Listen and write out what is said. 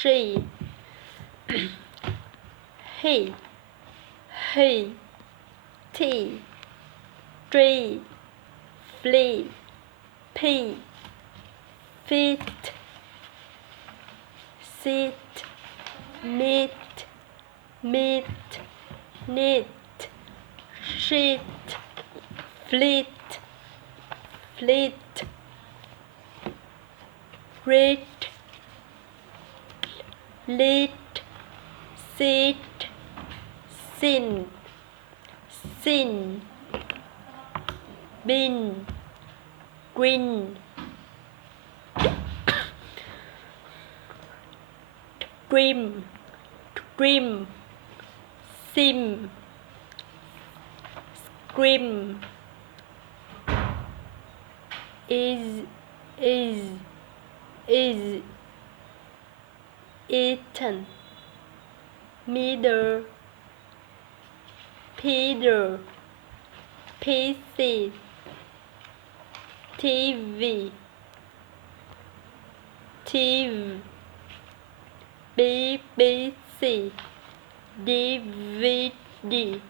she, he, tea, tree, flea, pea, feet, sit, meet, meet, knit, sheet, fleet, fleet, read, lead, sit, sin, sin, bin, grin, grim, grim, sim, scream, is, eaten, meter, Peter, PC, TV, BBC, DVD.